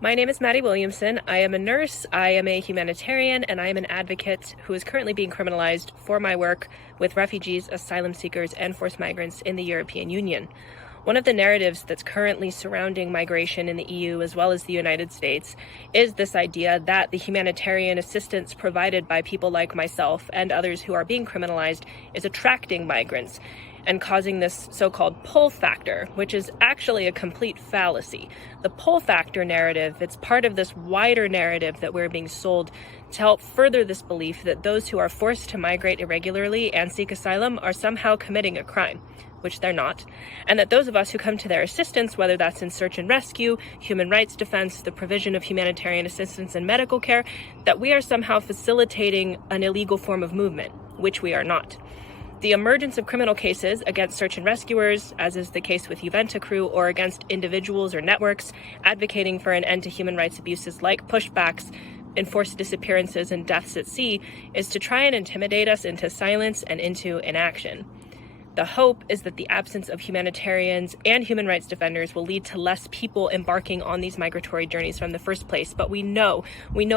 My name is Maddi Williamson. I am a nurse, I am a humanitarian, and I am an advocate who is currently being criminalized for my work with refugees, asylum seekers, and forced migrants in the European Union. One of the narratives that's currently surrounding migration in the EU as well as the United States is this idea that the humanitarian assistance provided by people like myself and others who are being criminalized is attracting migrants and causing this so-called pull factor, which is actually a complete fallacy. The pull factor narrative, it's part of this wider narrative that we're being sold to help further this belief that those who are forced to migrate irregularly and seek asylum are somehow committing a crime, which they're not, and that those of us who come to their assistance, whether that's in search and rescue, human rights defense, the provision of humanitarian assistance and medical care, that we are somehow facilitating an illegal form of movement, which we are not. The emergence of criminal cases against search and rescuers, as is the case with Juventa crew, or against individuals or networks advocating for an end to human rights abuses like pushbacks, enforced disappearances, and deaths at sea, is to try and intimidate us into silence and into inaction. The hope is that the absence of humanitarians and human rights defenders will lead to less people embarking on these migratory journeys from the first place. But we know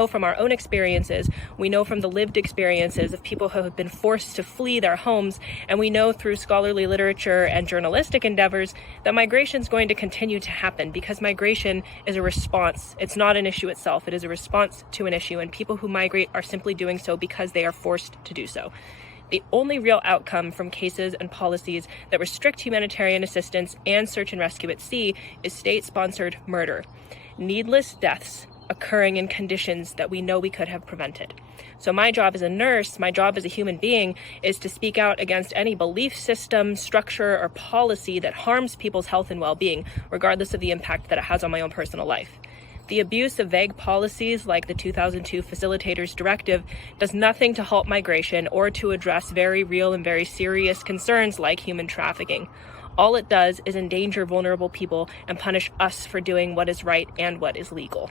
from our own experiences, we know from the lived experiences of people who have been forced to flee their homes, and we know through scholarly literature and journalistic endeavors that migration is going to continue to happen because migration is a response. It's not an issue itself. It is a response to an issue, and people who migrate are simply doing so because they are forced to do so. The only real outcome from cases and policies that restrict humanitarian assistance and search and rescue at sea is state-sponsored murder. Needless deaths occurring in conditions that we know we could have prevented. So my job as a nurse, my job as a human being, is to speak out against any belief system, structure, or policy that harms people's health and well-being, regardless of the impact that it has on my own personal life. The abuse of vague policies like the 2002 Facilitators Directive does nothing to halt migration or to address very real and very serious concerns like human trafficking. All it does is endanger vulnerable people and punish us for doing what is right and what is legal.